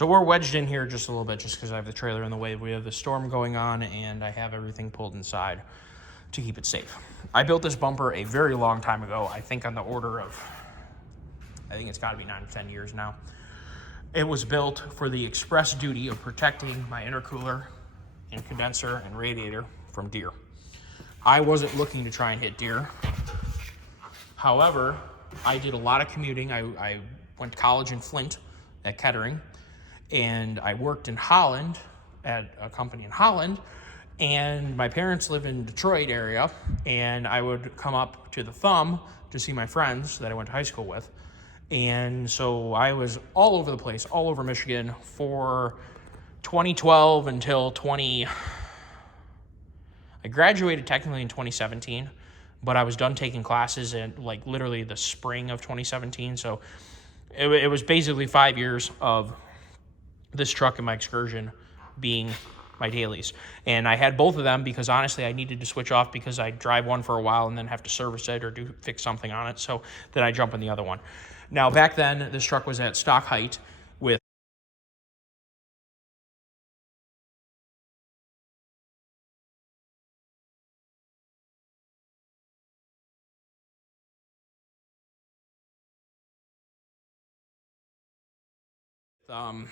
So we're wedged in here just a little bit just because I have the trailer in the way. We have the storm going on, and I have everything pulled inside to keep it safe. I built this bumper a very long time ago. I think on the order of, I think it's got to be 9 or 10 years now. It was built for the express duty of protecting my intercooler and condenser and radiator from deer. I wasn't looking to try and hit deer. However, I did a lot of commuting. I went to college in Flint at Kettering, and I worked in Holland at a company in Holland, and my parents live in Detroit area, and I would come up to the Thumb to see my friends that I went to high school with. And so I was all over the place, all over Michigan for 2012 until I graduated technically in 2017, but I was done taking classes in like literally the spring of 2017. So it was basically 5 years of this truck and my excursion being my dailies. And I had both of them because honestly I needed to switch off because I drive one for a while and then have to service it or fix something on it. So then I jump in the other one. Now back then this truck was at stock height with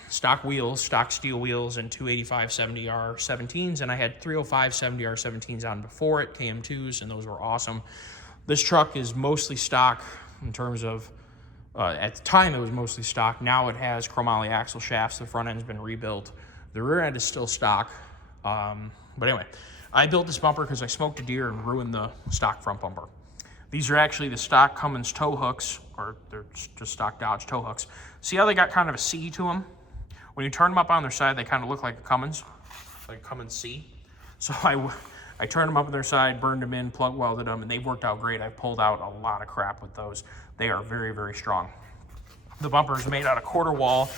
stock wheels, stock steel wheels, and 285 70R 17s, and I had 305 70R 17s on before it, KM2s, and those were awesome. This truck is mostly stock in terms of, at the time it was mostly stock. Now it has chromoly axle shafts. The front end's been rebuilt. The rear end is still stock. But anyway, I built this bumper because I smoked a deer and ruined the stock front bumper. These are actually the stock Cummins tow hooks, or they're just stock Dodge tow hooks. See how they got kind of a C to them? When you turn them up on their side, they kind of look like a Cummins, like a Cummins C. So I turned them up on their side, burned them in, plug welded them, and they worked out great. I pulled out a lot of crap with those. They are very, very strong. The bumper is made out of quarter wall,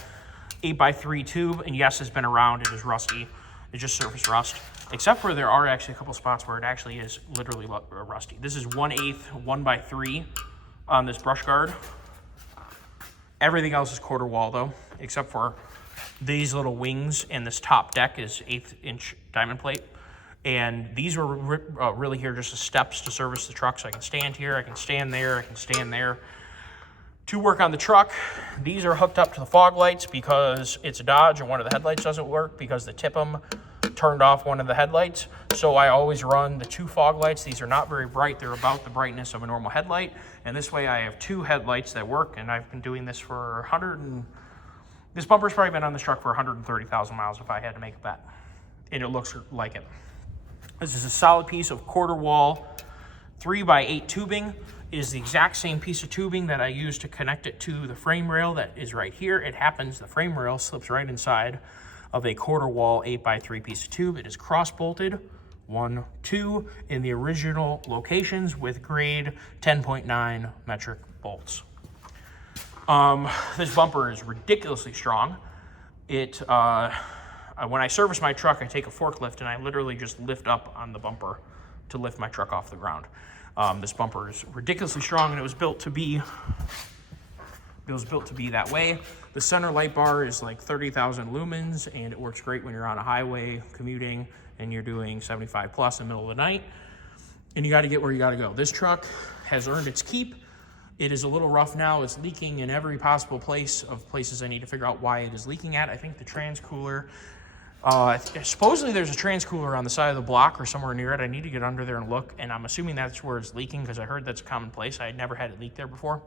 8x3 tube, and yes, it's been around. It is rusty. It's just surface rust, except for there are actually a couple spots where it actually is literally rusty. This is 1/8 1x3 on this brush guard. Everything else is quarter wall though, except for these little wings, and this top deck is 1/8 inch diamond plate. And these were really here just as steps to service the truck. So I can stand here, I can stand there, I can stand there. To work on the truck, these are hooked up to the fog lights because it's a Dodge and one of the headlights doesn't work because the TIPM turned off one of the headlights. So I always run the 2 fog lights. These are not very bright. They're about the brightness of a normal headlight. And this way I have 2 headlights that work, and I've been doing this for this bumper's probably been on this truck for 130,000 miles if I had to make a bet. And it looks like it. This is a solid piece of quarter wall 3x8 tubing. It is the exact same piece of tubing that I used to connect it to the frame rail that is right here. It happens, the frame rail slips right inside of a quarter wall 8x3 piece of tube. It is cross bolted, 1, 2, in the original locations with grade 10.9 metric bolts. This bumper is ridiculously strong. When I service my truck, I take a forklift and I literally just lift up on the bumper to lift my truck off the ground. This bumper is ridiculously strong, and it was built to be that way. The center light bar is like 30,000 lumens, and it works great when you're on a highway commuting and you're doing 75 plus in the middle of the night, and you got to get where you got to go. This truck has earned its keep. It is a little rough now. It's leaking in every possible places I need to figure out why it is leaking at. I think the transcooler, supposedly there's a transcooler on the side of the block or somewhere near it. I need to get under there and look, and I'm assuming that's where it's leaking because I heard that's a common place. I had never had it leak there before.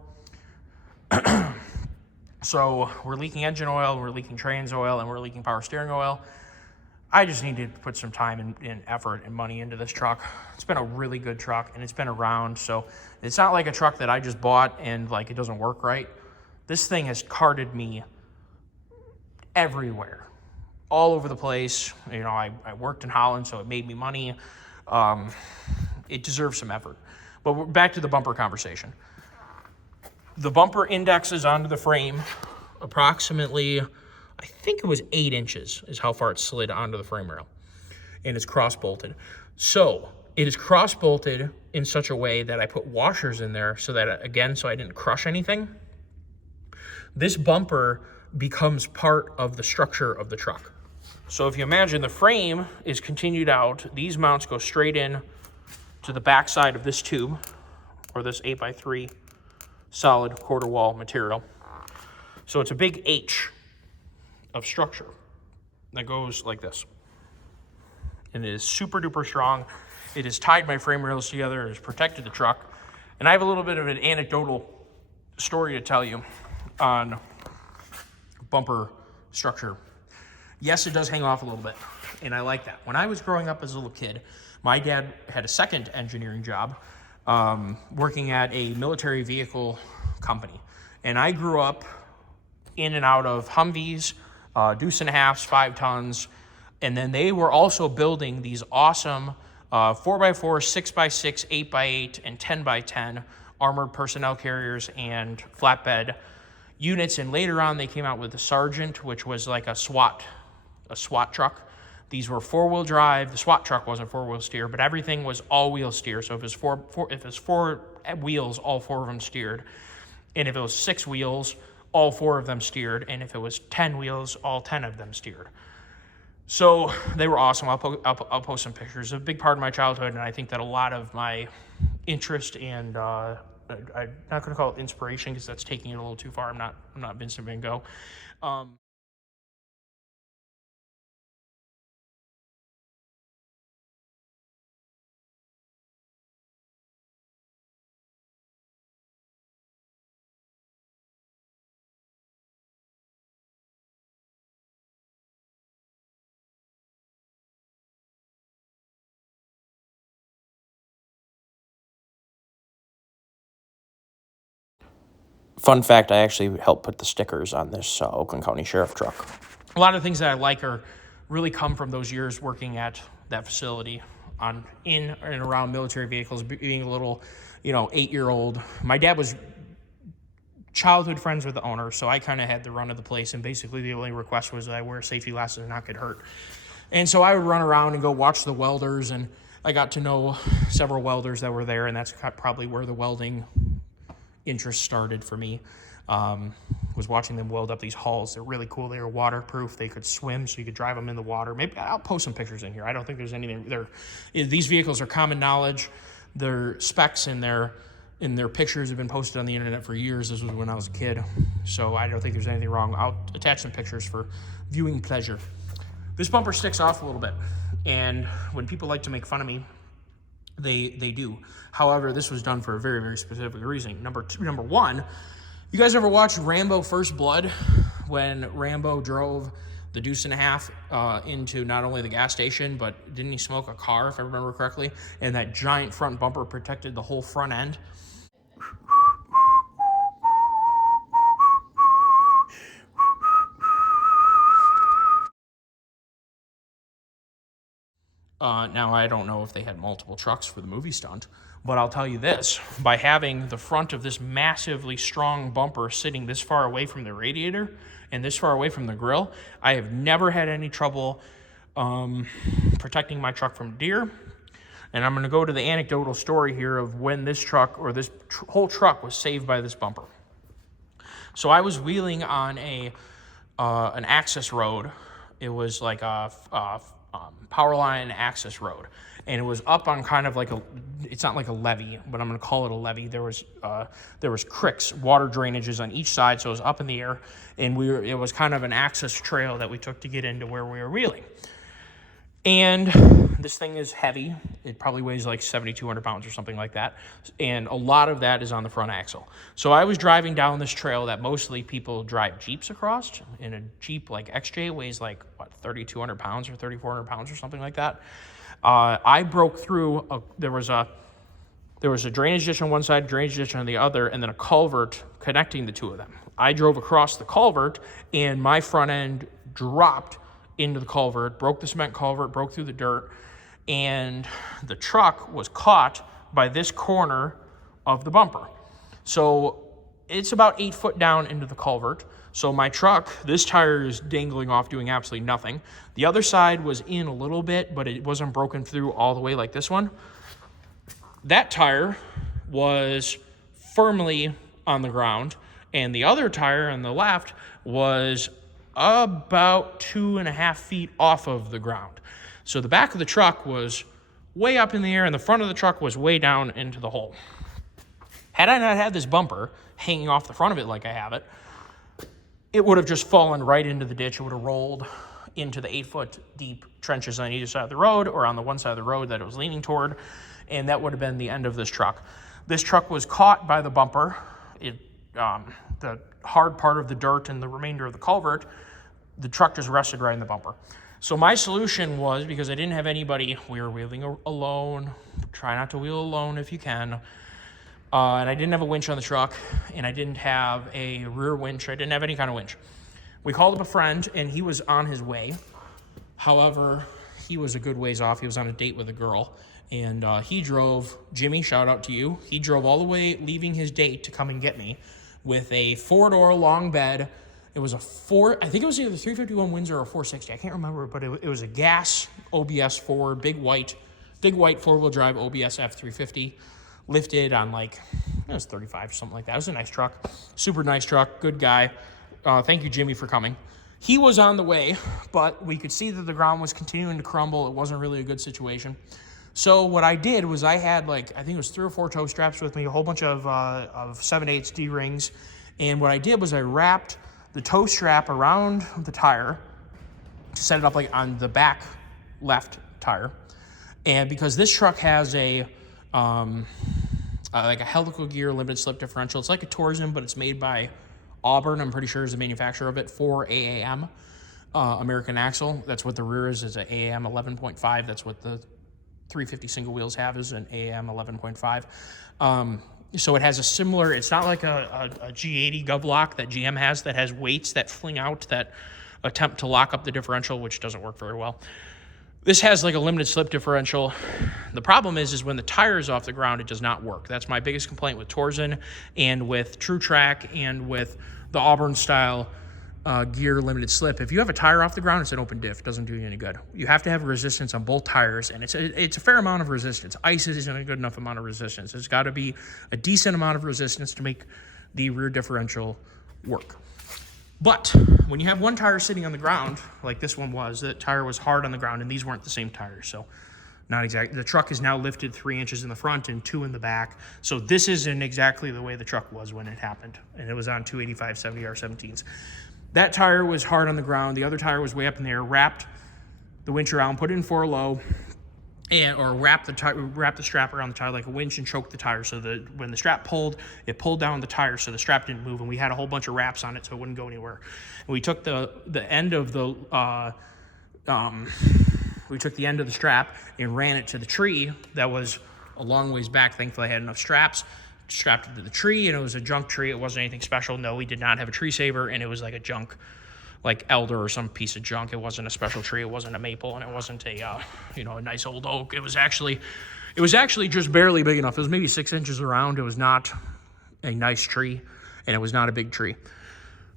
So we're leaking engine oil, we're leaking trans oil, and we're leaking power steering oil. I just need to put some time and effort and money into this truck. It's been a really good truck, and it's been around, so it's not like a truck that I just bought and like it doesn't work right. This thing has carted me everywhere, all over the place. You know, I worked in Holland, so it made me money. It deserves some effort. But we're back to the bumper conversation. The bumper indexes onto the frame approximately, I think it was 8 inches is how far it slid onto the frame rail. And it's cross-bolted. So it is cross-bolted in such a way that I put washers in there so that, again, so I didn't crush anything. This bumper becomes part of the structure of the truck. So if you imagine the frame is continued out, these mounts go straight in to the back side of this tube, or this 8x3 solid quarter wall material. So it's a big H of structure that goes like this. And it is super duper strong. It has tied my frame rails together, it has protected the truck. And I have a little bit of an anecdotal story to tell you on bumper structure. Yes, it does hang off a little bit, and I like that. When I was growing up as a little kid, my dad had a second engineering job working at a military vehicle company. And I grew up in and out of Humvees, deuce and a halves, 5 tons. And then they were also building these awesome 4x4, 6x6, 8x8, and 10x10 armored personnel carriers and flatbed units. And later on, they came out with the Sergeant, which was like a SWAT truck. These were 4-wheel drive. The SWAT truck wasn't 4-wheel steer, but everything was all-wheel steer. So if it was four wheels, all 4 of them steered. And if it was 6 wheels, all 4 of them steered. And if it was 10 wheels, all 10 of them steered. So they were awesome. I'll post some pictures. A big part of my childhood, and I think that a lot of my interest and I'm not going to call it inspiration because that's taking it a little too far. I'm not Vincent Van Gogh. Fun fact, I actually helped put the stickers on this Oakland County Sheriff truck. A lot of things that I like are really come from those years working at that facility in and around military vehicles, being a little, 8-year-old. My dad was childhood friends with the owner, so I kind of had the run of the place, and basically the only request was that I wear safety glasses and not get hurt. And so I would run around and go watch the welders, and I got to know several welders that were there, and that's probably where the welding interest started for me. Was watching them weld up these hulls. They're really cool. They were waterproof. They could swim, so you could drive them in the water. Maybe I'll post some pictures in here. I don't think there's anything. These vehicles are common knowledge. Their specs and their pictures have been posted on the internet for years. This was when I was a kid, so I don't think there's anything wrong. I'll attach some pictures for viewing pleasure. This bumper sticks off a little bit, and when people like to make fun of me, they do. However, this was done for a very, very specific reason. Number one, you guys ever watch Rambo First Blood, when Rambo drove the deuce and a half into not only the gas station, but didn't he smoke a car, if I remember correctly? And that giant front bumper protected the whole front end. Now, I don't know if they had multiple trucks for the movie stunt, but I'll tell you this. By having the front of this massively strong bumper sitting this far away from the radiator and this far away from the grill, I have never had any trouble protecting my truck from deer. And I'm going to go to the anecdotal story here of when this truck, or this whole truck, was saved by this bumper. So I was wheeling on an access road. It was like a power line access road, and it was up on kind of like it's not like a levee, but I'm going to call it a levee. There was creeks, water drainages on each side, so it was up in the air, and it was kind of an access trail that we took to get into where we were wheeling. And this thing is heavy. It probably weighs like 7,200 pounds or something like that. And a lot of that is on the front axle. So I was driving down this trail that mostly people drive Jeeps across. And a Jeep like XJ weighs like, 3,200 pounds or 3,400 pounds or something like that. I broke through, there was a drainage ditch on one side, drainage ditch on the other, and then a culvert connecting the two of them. I drove across the culvert, and my front end dropped into the culvert, broke the cement culvert, broke through the dirt, and the truck was caught by this corner of the bumper. So it's about 8 foot down into the culvert. So my truck, this tire is dangling off doing absolutely nothing. The other side was in a little bit, but it wasn't broken through all the way like this one. That tire was firmly on the ground, and the other tire on the left was about 2.5 feet off of the ground. So the back of the truck was way up in the air, and the front of the truck was way down into the hole. Had I not had this bumper hanging off the front of it like I have it, it would have just fallen right into the ditch. It would have rolled into the 8-foot deep trenches on either side of the road, or on the one side of the road that it was leaning toward, and that would have been the end of this truck. This truck was caught by the bumper. The hard part of the dirt and the remainder of the culvert, the truck just rested right in the bumper. So my solution was, because I didn't have anybody, we were wheeling alone. Try not to wheel alone if you can. And I didn't have a winch on the truck, and I didn't have a rear winch. I didn't have any kind of winch. We called up a friend, and he was on his way. However, he was a good ways off. He was on a date with a girl, and he drove, Jimmy, shout out to you, he drove all the way, leaving his date, to come and get me with a 4-door long bed. It was I think it was either 351 Windsor or 460. I can't remember, but it was a gas OBS forward, big white 4-wheel drive OBS F350, lifted on it was 35 or something like that. It was a nice truck, super nice truck, good guy. Thank you, Jimmy, for coming. He was on the way, but we could see that the ground was continuing to crumble. It wasn't really a good situation. So what I did was I had I think it was 3 or 4 tow straps with me, a whole bunch of 7/8 D-rings. And what I did was I wrapped the tow strap around the tire to set it up on the back left tire. And because this truck has a helical gear limited slip differential, it's like a Torsen, but it's made by Auburn, I'm pretty sure, is the manufacturer of it, for AAM, American Axle. That's what the rear is an AAM 11.5. That's what the 350 single wheels have, is an AAM 11.5. So it has a similar, it's not like a G80 gov lock that GM has that has weights that fling out that attempt to lock up the differential, which doesn't work very well. This has a limited slip differential. The problem is when the tire is off the ground, it does not work. That's my biggest complaint with Torsen and with True Track and with the Auburn style gear limited slip. If you have a tire off the ground, it's an open diff. It doesn't do you any good. You have to have resistance on both tires, and it's a fair amount of resistance. Ice isn't a good enough amount of resistance. It's got to be a decent amount of resistance to make the rear differential work. But when you have one tire sitting on the ground, like this one was, the tire was hard on the ground, and these weren't the same tires, so not exactly. The truck is now lifted 3 inches in the front and 2 in the back, so this isn't exactly the way the truck was when it happened, and it was on 285 70R17s. That tire was hard on the ground. The other tire was way up in the air. Wrapped the winch around, put it in 4 low, or wrap the strap around the tire like a winch and choke the tire, so that when the strap pulled, it pulled down the tire so the strap didn't move, and we had a whole bunch of wraps on it so it wouldn't go anywhere. And we took the end of the strap and ran it to the tree that was a long ways back. Thankfully, I had enough straps. Strapped it to the tree, and it was a junk tree. It wasn't anything special. No, we did not have a tree saver, and it was like a junk, like elder or some piece of junk. It wasn't a special tree. It wasn't a maple, and it wasn't a a nice old oak. It was actually just barely big enough. It was maybe 6 inches around. It was not a nice tree, and it was not a big tree.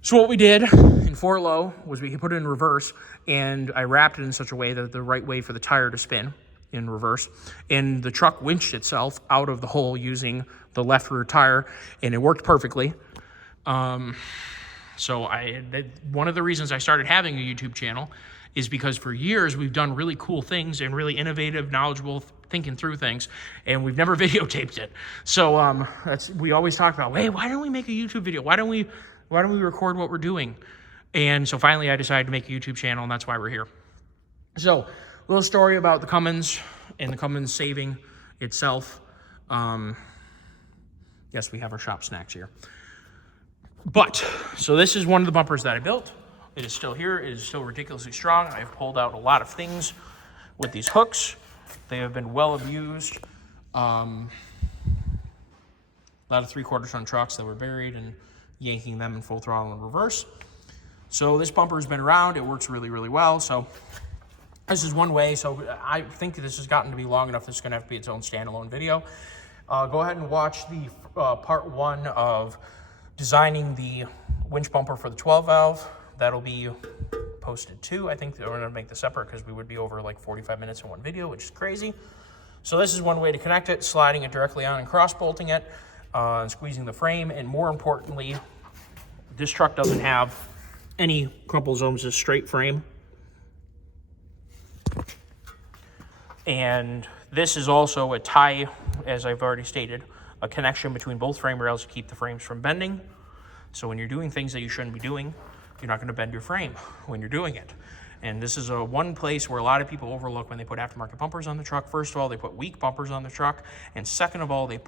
So what we did in 4 low was we put it in reverse, and I wrapped it in such a way that the right way for the tire to spin in reverse, and the truck winched itself out of the hole using the left rear tire, and it worked perfectly. So one of the reasons I started having a YouTube channel is because for years we've done really cool things and really innovative, knowledgeable, thinking through things, and we've never videotaped it. So we always talk about, hey, why don't we make a YouTube video? Why don't we record what we're doing? And so finally I decided to make a YouTube channel, and that's why we're here. So a little story about the Cummins and the Cummins saving itself. Yes, we have our shop snacks here. But, so this is one of the bumpers that I built. It is still here. It is still ridiculously strong. I've pulled out a lot of things with these hooks. They have been well abused. A lot of 3/4 ton trucks that were buried and yanking them in full throttle in reverse. So this bumper has been around. It works really, really well. So this is one way. So I think this has gotten to be long enough. This is going to have to be its own standalone video. Go ahead and watch the part 1 of designing the winch bumper for the 12 valve. That'll be posted too. I think we're going to make this separate because we would be over like 45 minutes in one video, which is crazy. So this is one way to connect it, sliding it directly on and cross bolting it, and squeezing the frame. And more importantly, This truck doesn't have any crumple zones, a straight frame. And this is also a tie, as I've already stated, a connection between both frame rails to keep the frames from bending. So when you're doing things that you shouldn't be doing, you're not going to bend your frame when you're doing it. And this is one place where a lot of people overlook when they put aftermarket bumpers on the truck. First of all, they put weak bumpers on the truck. And second of all, they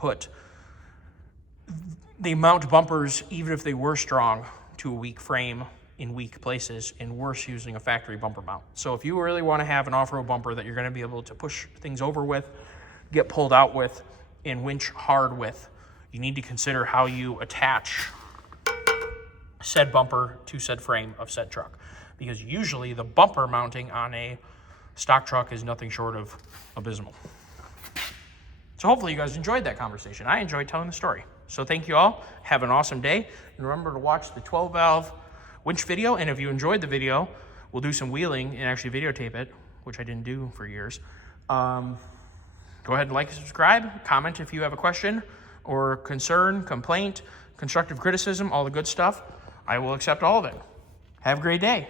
mount bumpers, even if they were strong, to a weak frame in weak places, and worse using a factory bumper mount. So if you really want to have an off-road bumper that you're going to be able to push things over with, get pulled out with, and winch hard with, you need to consider how you attach said bumper to said frame of said truck. Because usually the bumper mounting on a stock truck is nothing short of abysmal. So hopefully you guys enjoyed that conversation. I enjoyed telling the story. So thank you all. Have an awesome day. And remember to watch the 12-valve winch video. And if you enjoyed the video, we'll do some wheeling and actually videotape it, which I didn't do for years. Go ahead and like and subscribe. Comment if you have a question or concern, complaint, constructive criticism, all the good stuff. I will accept all of it. Have a great day.